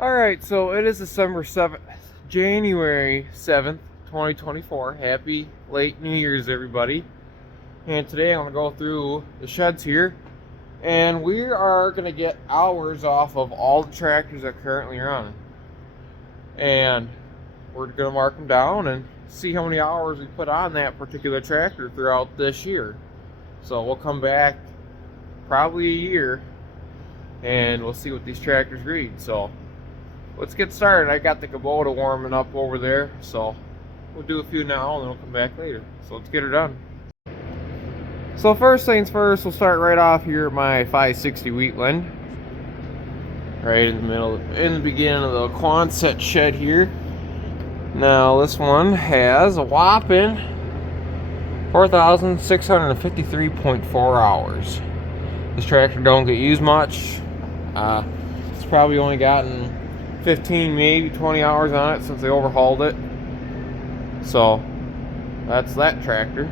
Alright, so it is December 7th, January 7th, 2024. Happy late New Year's, everybody. And today I'm going to go through the sheds here. And we are going to get hours off of all the tractors that currently are running. And we're going to mark them down and see how many hours we put on that particular tractor throughout this year. So we'll come back probably a year and we'll see what these tractors read. So let's get started. I got the Kubota warming up over there, so we'll do a few now and then we'll come back later. So let's get her done. So first things first, we'll start right off here at my 560 Wheatland. Right in the middle, in the beginning of the Quonset shed here. Now this one has a whopping 4,653.4 hours. This tractor don't get used much. It's probably only gotten 15, maybe 20 hours on it since they overhauled it. So that's that tractor.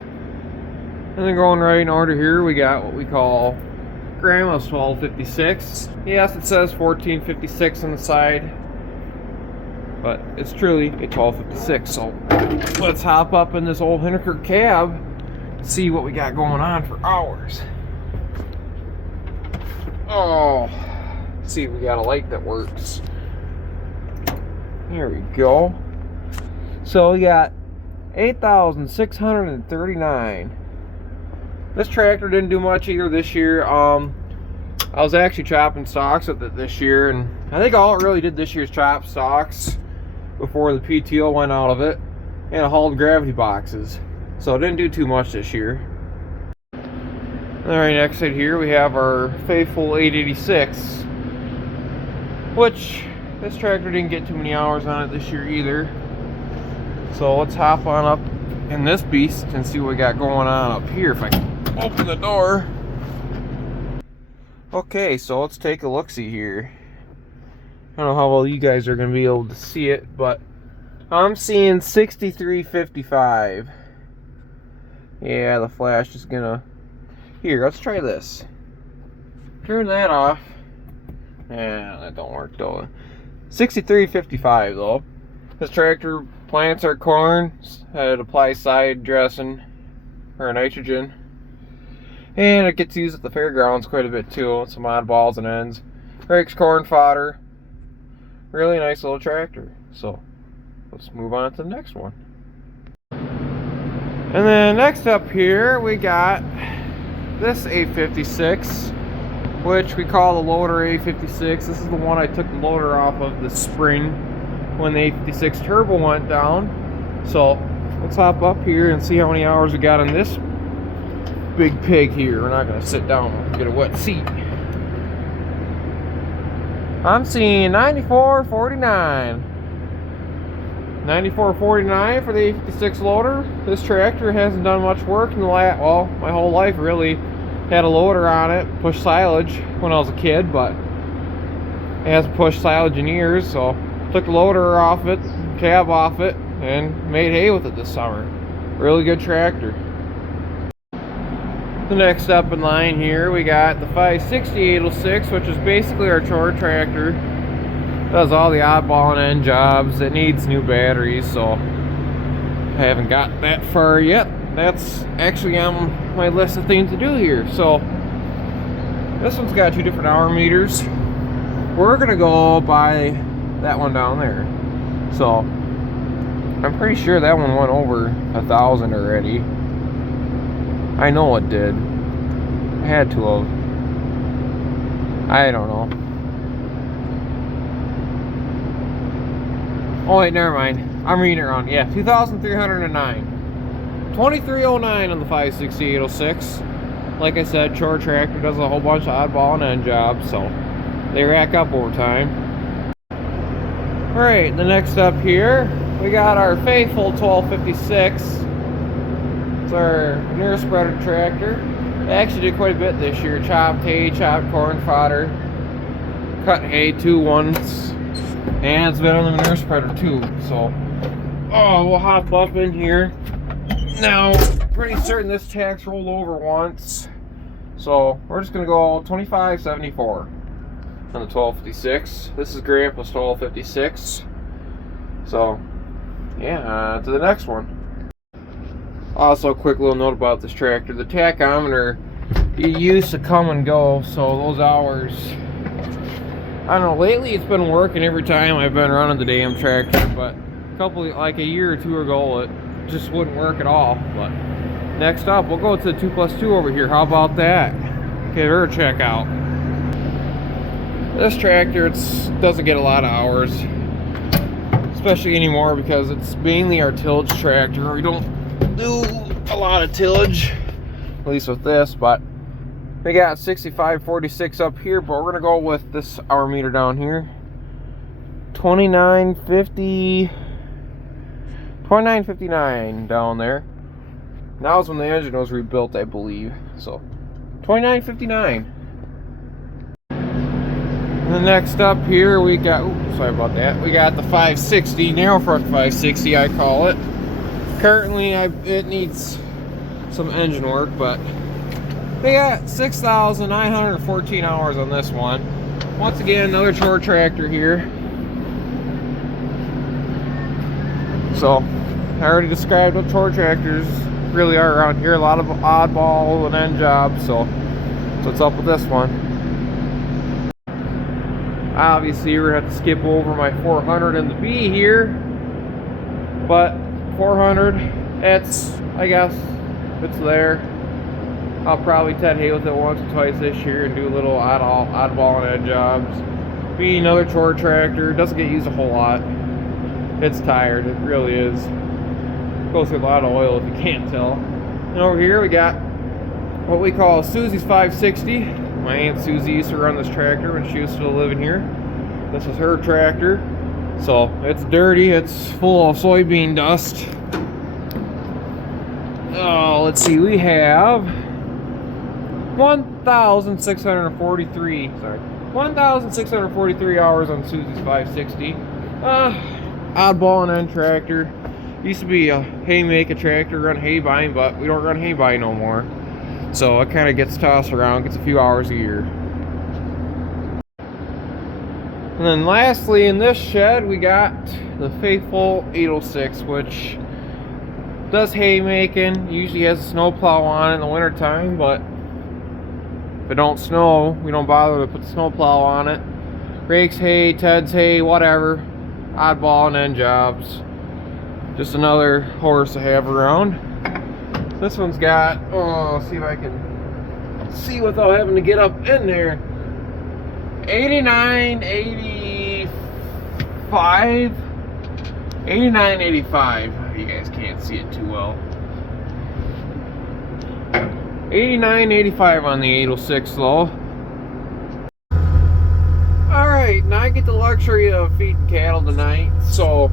And then going right in order here, we got what we call Grandma's 1256. Yes, it says 1456 on the side, but it's truly a 1256. So let's hop up in this old Henniker cab and see what we got going on for hours. Oh, let's see if we got a light that works. Here we go. So we got 8,639. This tractor didn't do much either this year. I was actually chopping stalks with it this year, and I think all it really did this year is chop stalks before the PTO went out of it, and it hauled gravity boxes. So it didn't do too much this year. Alright, next side here we have our faithful 886, which this tractor didn't get too many hours on it this year either. So let's hop on up in this beast and see what we got going on up here if I can open the door. Okay, so let's take a look-see here. I don't know how well you guys are going to be able to see it, but I'm seeing 6355. Yeah, the flash is gonna... Here, let's try this. Turn that off. Yeah, that don't work though. 6355 though. This tractor plants our corn. It applies side dressing or nitrogen, and it gets used at the fairgrounds quite a bit too. Some oddballs and ends. Rakes corn fodder. Really nice little tractor. So let's move on to the next one. And then next up here we got this 856, which we call the loader 856. This is the one I took the loader off of this spring when the 856 turbo went down. So let's hop up here and see how many hours we got on this big pig here. We're not going to sit down and get a wet seat. I'm seeing 94.49. 94.49 for the 856 loader. This tractor hasn't done much work in the last, well, my whole life really. Had a loader on it, pushed silage when I was a kid, but it hasn't pushed silage in years, so took the loader off it, cab off it, and made hay with it this summer. Really good tractor. The next up in line here, we got the 560 806, which is basically our chore tractor. Does all the oddball and end jobs. It needs new batteries, so I haven't got that far yet. That's actually on my list of things to do here. So this one's got 2 different hour meters. We're gonna go by that one down there. So I'm pretty sure that one went over 1,000 already. I know it did. I had to have. I don't know. Oh wait, never mind. I'm reading it wrong. Yeah, 2,309. 2309 on the 560 806. Like I said, chore tractor does a whole bunch of oddball and end jobs, so they rack up over time. Alright, the next up here, we got our faithful 1256. It's our manure spreader tractor. It actually did quite a bit this year. Chopped hay, chopped corn fodder, cut hay 2 once. And it's been on the manure spreader too. So, we'll hop up in here. Now, pretty certain this tax rolled over once. So, we're just going to go 2574. on the 1256. This is Grandpa's 1256. So, yeah, to the next one. Also, a quick little note about this tractor. The tachometer, it used to come and go, so those hours, I don't know, lately it's been working every time I've been running the damn tractor, but like a year or two ago, it just wouldn't work at all. But next up, we'll go to the 2+2 over here. How about that? Give her a check out. This tractor, doesn't get a lot of hours, especially anymore because it's mainly our tillage tractor. We don't do a lot of tillage, at least with this, but we got 6546 up here, but we're gonna go with this hour meter down here. 2959 down there. That was when the engine was rebuilt, I believe. So 2959. And the next up here we got, oops, sorry about that. We got the 560, narrow front 560 I call it. Currently it needs some engine work, but they got 6,914 hours on this one. Once again, another chore tractor here. So I already described what chore tractors really are around here. A lot of oddball and end jobs. So what's up with this one? Obviously, we're gonna have to skip over my 400 in the B here, but 400, it's, I guess, it's there. I'll probably Ted hay with it once or twice this year and do a little oddball and end jobs. B, another chore tractor, doesn't get used a whole lot. It's tired, it really is. Goes through a lot of oil if you can't tell. And over here we got what we call Susie's 560. My Aunt Susie used to run this tractor when she was still living here. This is her tractor. So it's dirty, it's full of soybean dust. Oh, let's see, we have 1,643 hours on Susie's 560. Oddball and end tractor. Used to be a haymaker tractor, run hay buying, but we don't run hay buying no more. So it kind of gets tossed around, gets a few hours a year. And then lastly, in this shed, we got the faithful 806, which does haymaking. Usually has a snowplow on in the wintertime, but if it don't snow, we don't bother to put the snowplow on it. Rakes hay, Ted's hay, whatever. Oddball and end jobs. Just another horse to have around. This one's got, oh, see if I can see without having to get up in there. 8985. You guys can't see it too well. 8985 on the 806 though. Alright, now I get the luxury of feeding cattle tonight, so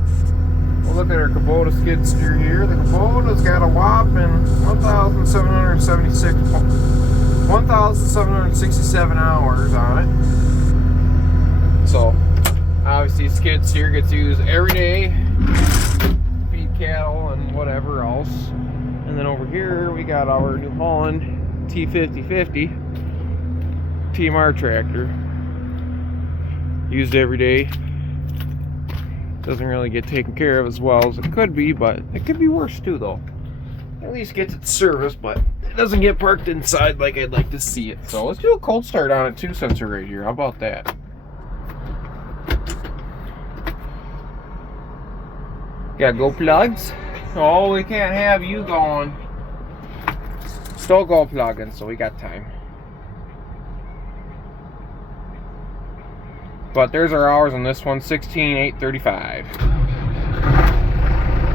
we'll look at our Kubota skid steer here. The Kubota's got a whopping 1,767 hours on it. So, obviously skid steer gets used every day, feed cattle and whatever else. And then over here we got our New Holland T5050 TMR tractor. Used every day. Doesn't really get taken care of as well as it could be, but it could be worse too though. At least gets its service, but it doesn't get parked inside like I'd like to see it. So let's do a cold start on it too since we're right here. How about that? Got go plugs. Oh, we can't have you going. Still go plugging, so we got time. But there's our hours on this one, 16,835.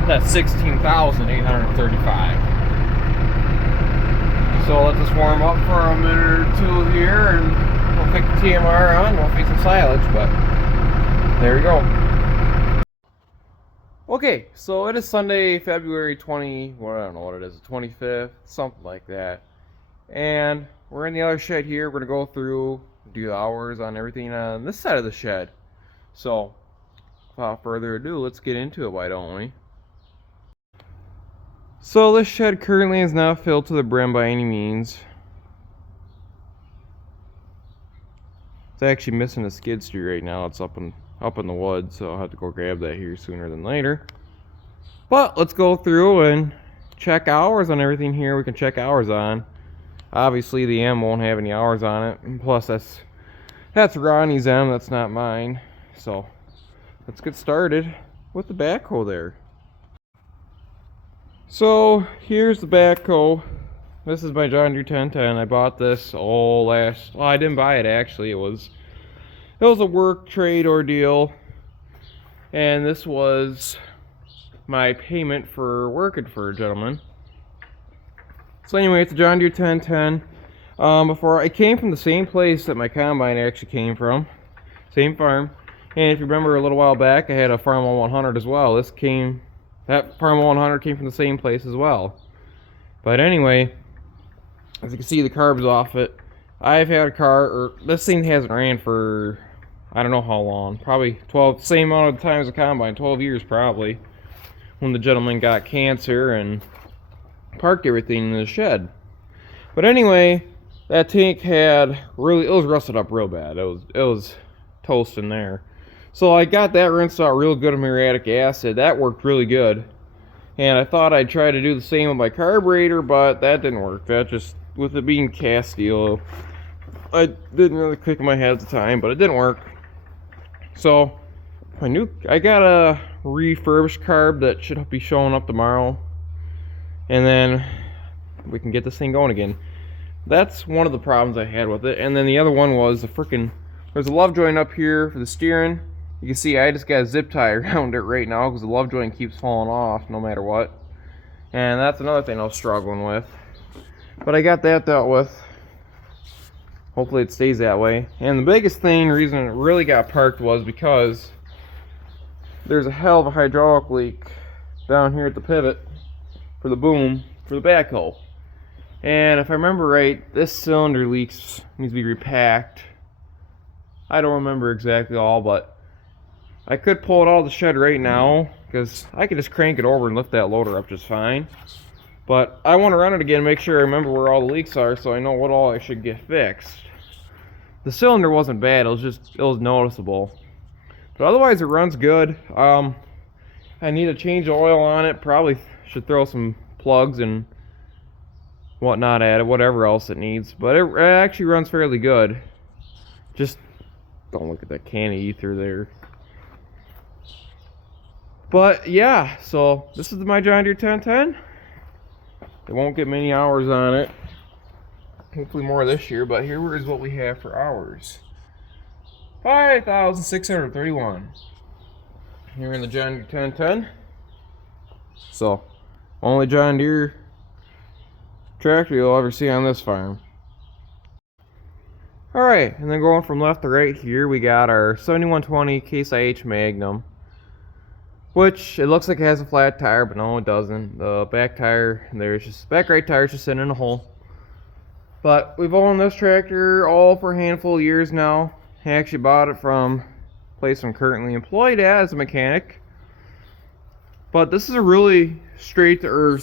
That's 16,835. So let this warm up for a minute or two here, and we'll pick the TMR on. We'll feed some silage, but there we go. Okay, so it is Sunday, February 20, well, I don't know what it is, the 25th, something like that. And we're in the other shed here. We're going to go through, do the hours on everything on this side of the shed. So, without further ado, let's get into it, why don't we? So this shed currently is not filled to the brim by any means. It's actually missing a skid steer right now. It's up in the woods, so I'll have to go grab that here sooner than later. But let's go through and check hours on everything here. We can check hours on. Obviously the M won't have any hours on it, and plus that's Ronnie's M, that's not mine. So let's get started with the backhoe there. So here's the backhoe. This is my John Deere 1010. I bought this well, I didn't buy it actually. It was a work trade ordeal, and this was my payment for working for a gentleman. So anyway, it's a John Deere 1010. Before I came from the same place that my combine actually came from, same farm. And if you remember a little while back, I had a Farmall 100 as well. That Farmall 100 came from the same place as well. But anyway, as you can see, the carb's off it. I've had a car, or this thing hasn't ran for I don't know how long, probably 12, same amount of time as a combine, 12 years probably, when the gentleman got cancer and parked everything in the shed. But anyway, that tank it was rusted up real bad. It was toasting there. So I got that rinsed out real good with muriatic acid. That worked really good. And I thought I'd try to do the same with my carburetor, but that didn't work. That just, with it being cast steel, I didn't really click in my head at the time, but it didn't work. So I got a refurbished carb that should be showing up tomorrow, and then we can get this thing going again. That's one of the problems I had with it. And then the other one was there's a love joint up here for the steering. You can see I just got a zip tie around it right now because the love joint keeps falling off no matter what. And that's another thing I was struggling with. But I got that dealt with. Hopefully it stays that way. And the biggest reason it really got parked was because there's a hell of a hydraulic leak down here at the pivot for the boom for the backhoe. And if I remember right, this cylinder needs to be repacked. I don't remember exactly all, but I could pull it out of the shed right now because I could just crank it over and lift that loader up just fine. But I want to run it again and make sure I remember where all the leaks are so I know what all I should get fixed. The cylinder wasn't bad, it was noticeable. But otherwise it runs good. I need to change the oil on it. Probably should throw some plugs and whatnot at it, whatever else it needs. But it actually runs fairly good. Just don't look at that can of ether there. But yeah, so this is my John Deere 1010. It won't get many hours on it. Hopefully more this year, but here is what we have for hours. 5,631. Here in the John Deere 1010. So, only John Deere tractor you'll ever see on this farm. Alright, and then going from left to right here, we got our 7120 Case IH Magnum. Which, it looks like it has a flat tire, but no it doesn't. The back right tire is just sitting in a hole. But we've owned this tractor all for a handful of years now. I actually bought it from a place I'm currently employed at as a mechanic. But this is a really straight down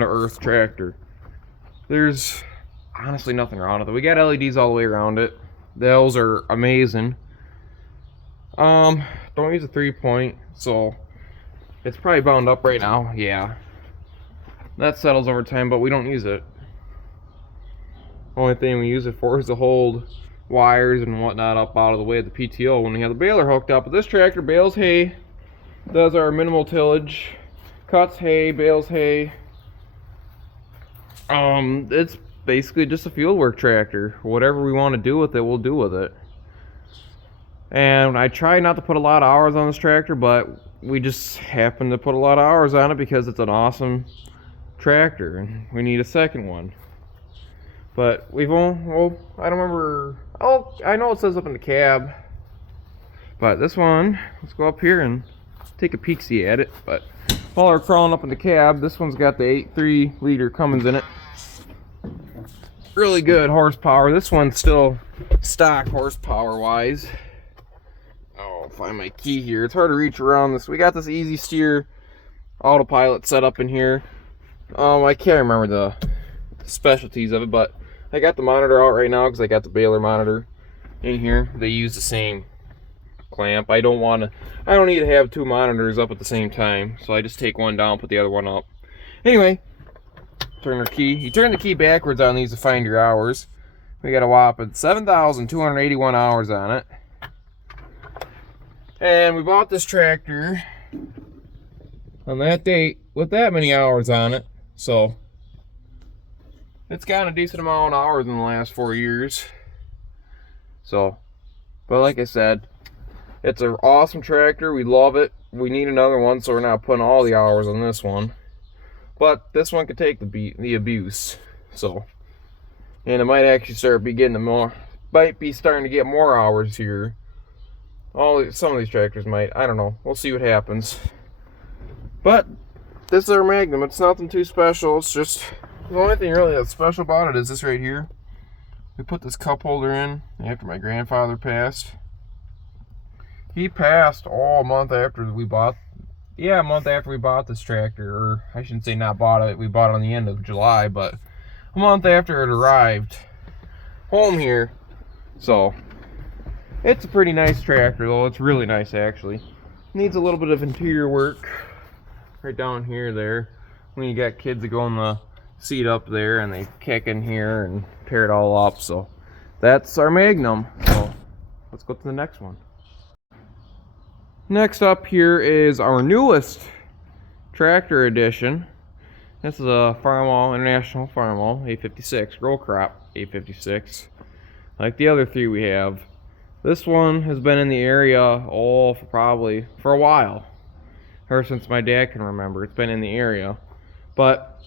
to earth tractor. There's honestly nothing wrong with it. We got LEDs all the way around it. Those are amazing. Don't use a 3-point, so it's probably bound up right now. Yeah, that settles over time, but we don't use it. Only thing we use it for is to hold wires and whatnot up out of the way of the PTO when we have the baler hooked up. But this tractor bales hay, does our minimal tillage, cuts hay, bales hay. It's basically just a field work tractor. Whatever we want to do with it, we'll do with it. And I try not to put a lot of hours on this tractor, but we just happen to put a lot of hours on it because it's an awesome tractor and we need a second one. But I don't remember, I know it says up in the cab, but this one, let's go up here and take a peek-see at it. But while we're crawling up in the cab, this one's got the 8.3 liter Cummins in it. Really good horsepower. This one's still stock horsepower wise. I'll find my key here. It's hard to reach around this. We got this Easy Steer autopilot set up in here. I can't remember the specialties of it, but I got the monitor out right now because I got the baler monitor. in here. They use the same clamp. I don't need to have two monitors up at the same time, so I just take one down, put the other one up. Anyway, turn the key. You turn the key backwards on these to find your hours. We got a whopping 7,281 hours on it. And we bought this tractor on that date with that many hours on it. So it's got a decent amount of hours in the last 4 years. So, but like I said, it's an awesome tractor. We love it. We need another one, so we're not putting all the hours on this one. But this one could take the abuse. So, and it might actually might be starting to get more hours here. Some of these tractors might. I don't know. We'll see what happens. But this is our Magnum. It's nothing too special. It's just the only thing really that's special about it is this right here. We put this cup holder in after my grandfather passed. He passed a month after we bought. Yeah, a month after we bought this tractor, or I shouldn't say not bought it. We bought it on the end of July, but a month after it arrived home here. So it's a pretty nice tractor, though. It's really nice, actually. Needs a little bit of interior work right down here, there. When you got kids that go in the seat up there and they kick in here and tear it all up. So that's our Magnum. So let's go to the next one. Next up here is our newest tractor edition. This is a Farmall, International Farmall 856, row crop 856. Like the other three we have. This one has been in the area probably for a while. Ever since my dad can remember, it's been in the area. But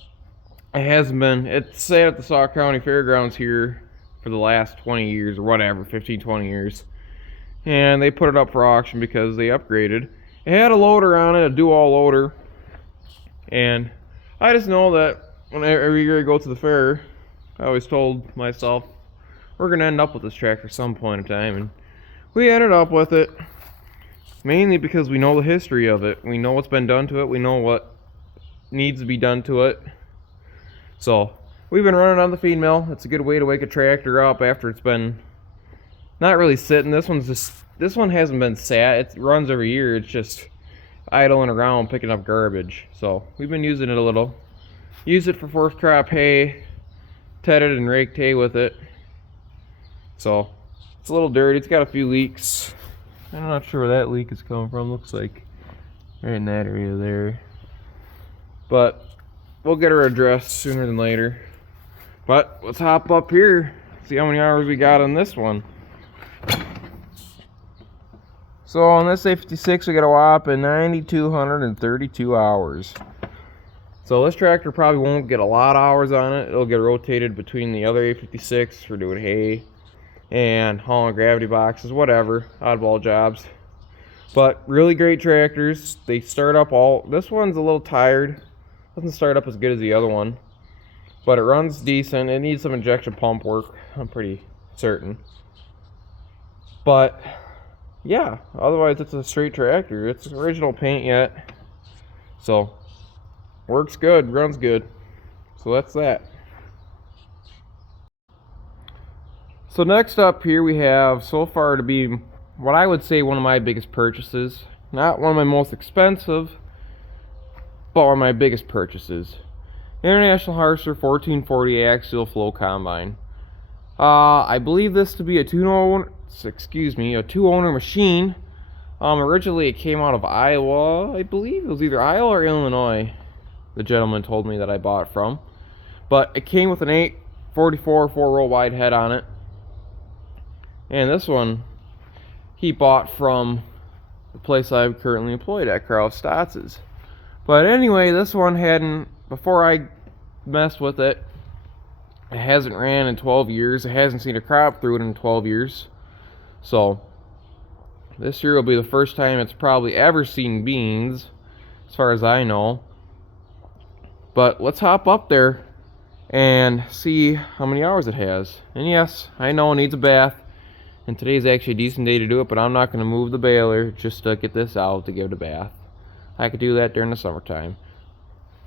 it hasn't been, it's sat at the Sauk County Fairgrounds here for the last 20 years or whatever, 15, 20 years. And they put it up for auction because they upgraded. It had a loader on it, a dual loader. And I just know that every year I go to the fair, I always told myself, we're going to end up with this tractor some point in time. And we ended up with it mainly because we know the history of it. We know what's been done to it. We know what needs to be done to it. So we've been running on the feed mill. It's a good way to wake a tractor up after it's been not really sitting. This one hasn't been sat. It runs every year. It's just idling around picking up garbage. So we've been using it a little. Use it for first crop hay, tedded and raked hay with it. So it's a little dirty. It's got a few leaks. I'm not sure where that leak is coming from. Looks like right in that area there. But we'll get her addressed sooner than later. But let's hop up here, see how many hours we got on this one. So on this 856 we got a whopping 9,232 hours. So this tractor probably won't get a lot of hours on it. It'll get rotated between the other 856 for doing hay and hauling gravity boxes, whatever, oddball jobs. But really great tractors. They start up this one's a little tired. Doesn't start up as good as the other one. But it runs decent. It needs some injection pump work, I'm pretty certain. But yeah, otherwise it's a straight tractor. It's original paint yet. So works good, runs good. So that's that. So next up here we have, so far to be what I would say one of my biggest purchases. Not one of my most expensive, but one of my biggest purchases. International Harvester 1440 Axial Flow Combine. I believe this to be a two-owner machine. Originally it came out of Iowa. I believe it was either Iowa or Illinois, the gentleman told me that I bought it from. But it came with an 844 4-row wide head on it. And this one he bought from the place I'm currently employed at, Carl Stotz's. But anyway, this one before I messed with it, it hasn't ran in 12 years. It hasn't seen a crop through it in 12 years. So this year will be the first time it's probably ever seen beans, as far as I know. But let's hop up there and see how many hours it has. And yes, I know it needs a bath. And today's actually a decent day to do it, but I'm not going to move the baler just to get this out to give it a bath. I could do that during the summertime.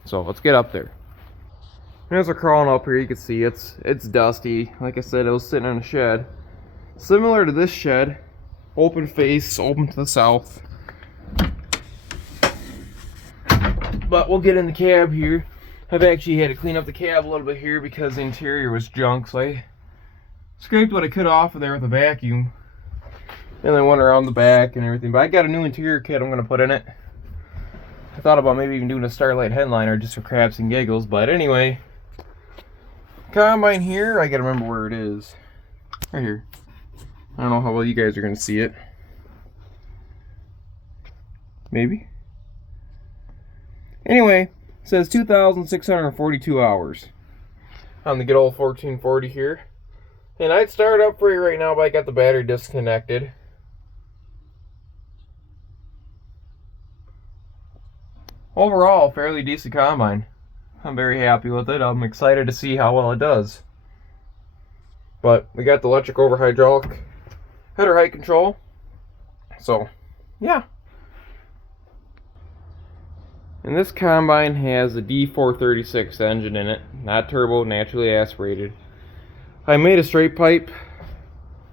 So let's get up there. As we're crawling up here, you can see it's dusty. Like I said, it was sitting in a shed. Similar to this shed, open face, open to the south. But we'll get in the cab here. I've actually had to clean up the cab a little bit here because the interior was junk, so I scraped what I could off of there with a vacuum. And then went around the back and everything. But I got a new interior kit I'm going to put in it. I thought about maybe even doing a Starlight headliner just for craps and giggles. But anyway, combine here. I got to remember where it is. Right here. I don't know how well you guys are going to see it. Maybe. Anyway, it says 2,642 hours on the good old 1440 here. And I'd start up for you right now, but I got the battery disconnected. Overall, fairly decent combine. I'm very happy with it. I'm excited to see how well it does. But we got the electric over hydraulic header height control. So, yeah. And this combine has a D436 engine in it. Not turbo, naturally aspirated. I made a straight pipe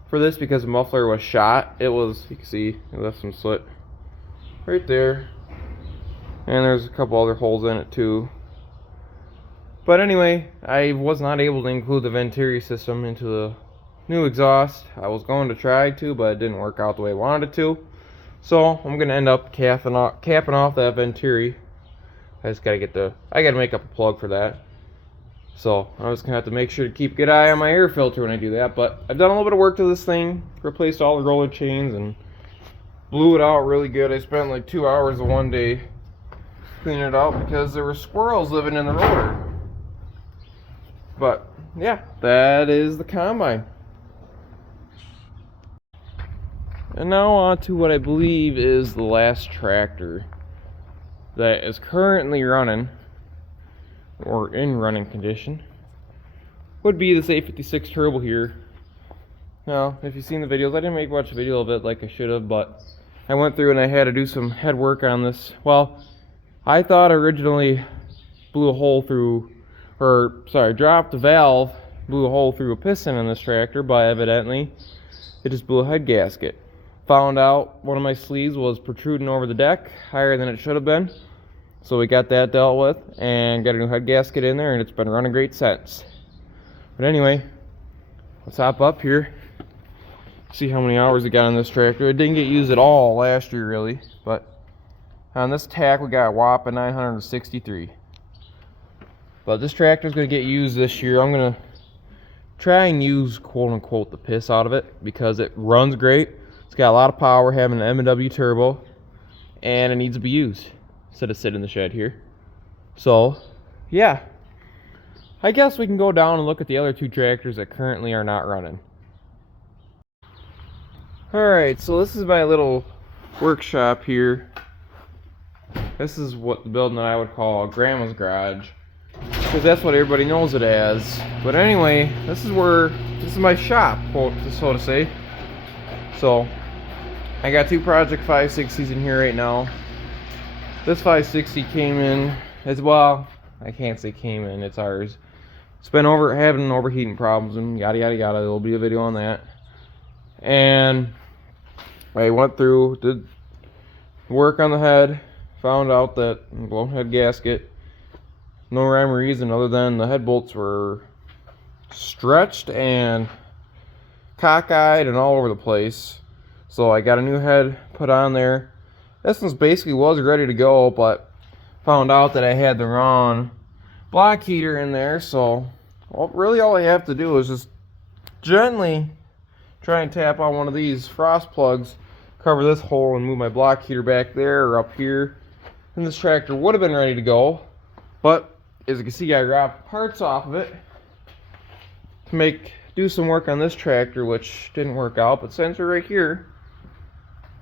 for this because the muffler was shot. It was, you can see, it left some soot right there. And there's a couple other holes in it too. But anyway, I was not able to include the Venturi system into the new exhaust. I was going to try to, but it didn't work out the way I wanted it to. So I'm going to end up capping off that Venturi. I just got to make up a plug for that. So I was going to have to make sure to keep a good eye on my air filter when I do that. But I've done a little bit of work to this thing. Replaced all the roller chains and blew it out really good. I spent like 2 hours of one day cleaning it out because there were squirrels living in the rotor. But yeah, that is the combine. And now on to what I believe is the last tractor that is currently running, or in running condition, would be this 856 Turbo here. Now, if you've seen the videos, I didn't make much video of it like I should have, but I went through and I had to do some head work on this. Well, I thought originally blew a hole through, dropped the valve, blew a hole through a piston in this tractor, but evidently it just blew a head gasket. Found out one of my sleeves was protruding over the deck, higher than it should have been. So we got that dealt with and got a new head gasket in there, and it's been running great since. But anyway, let's hop up here, see how many hours it got on this tractor. It didn't get used at all last year really, but on this tack we got a whopping 963. But this tractor is going to get used this year. I'm going to try and use quote unquote the piss out of it because it runs great. It's got a lot of power, having an M&W turbo, and it needs to be used instead of sitting in the shed here. So yeah, I guess we can go down and look at the other two tractors that currently are not running. Alright, so this is my little workshop here. This is what the building that I would call Grandma's garage, because that's what everybody knows it as. But anyway, this is my shop, quote, so to say. So I got two Project 560s in here right now. This 560 came in as well. I can't say came in, it's ours. It's been having overheating problems and yada yada yada. There'll be a video on that. And I went through, did work on the head, found out that blown head gasket, no rhyme or reason other than the head bolts were stretched and cockeyed and all over the place. So I got a new head put on there. This one basically was ready to go, but found out that I had the wrong block heater in there. So really all I have to do is just gently try and tap on one of these frost plugs, cover this hole, and move my block heater back there or up here. And this tractor would have been ready to go. But as you can see, I wrapped parts off of it to do some work on this tractor, which didn't work out. But since we're right here,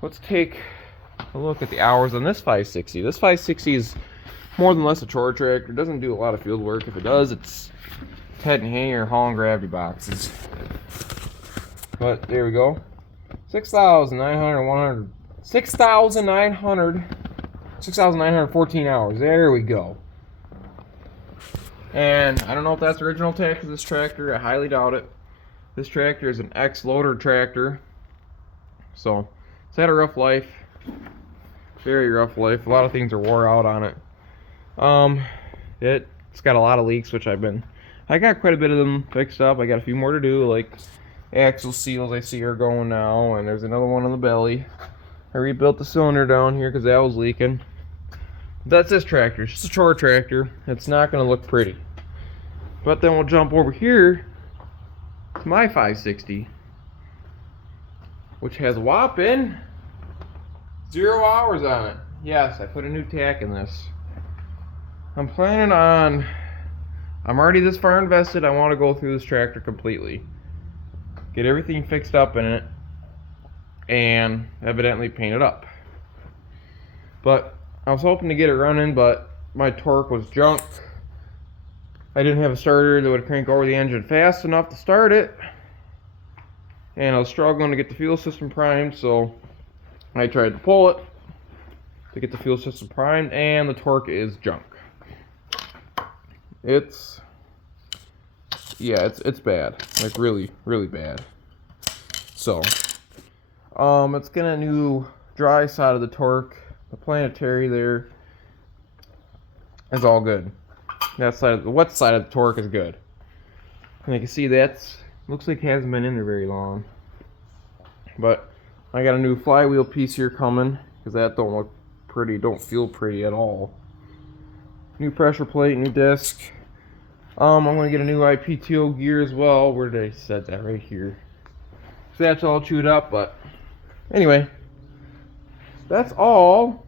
let's take a look at the hours on this 560. This 560 is more than less a chore tractor. It doesn't do a lot of field work. If it does, it's head and hay or hauling gravity boxes. But there we go. 6,914 hours. There we go. And I don't know if that's the original tech of this tractor. I highly doubt it. This tractor is an ex-loader tractor, so it's had a rough life, very rough life. A lot of things are wore out on it. It's got a lot of leaks, which I got quite a bit of them fixed up. I got a few more to do, like axle seals I see are going now, and there's another one on the belly. I rebuilt the cylinder down here because that was leaking. That's this tractor. It's just a chore tractor. It's not going to look pretty. But then we'll jump over here to my 560, which has a whopping 0 hours on it. Yes, I put a new tack in this. I'm already this far invested. I want to go through this tractor completely, get everything fixed up in it, and evidently paint it up. But I was hoping to get it running, but my torque was junk. I didn't have a starter that would crank over the engine fast enough to start it, and I was struggling to get the fuel system primed, so I tried to pull it to get the fuel system primed, and the torque is junk. It's bad, like really bad. So it's getting a new dry side of the torque. The planetary there is all good. That side, the wet side of the torque is good. And you can see looks like it hasn't been in there very long. But I got a new flywheel piece here coming, because that don't look pretty, don't feel pretty at all. New pressure plate, new disc. I'm gonna get a new IPTO gear as well. Where did I set that? Right here. So that's all chewed up, but anyway, that's all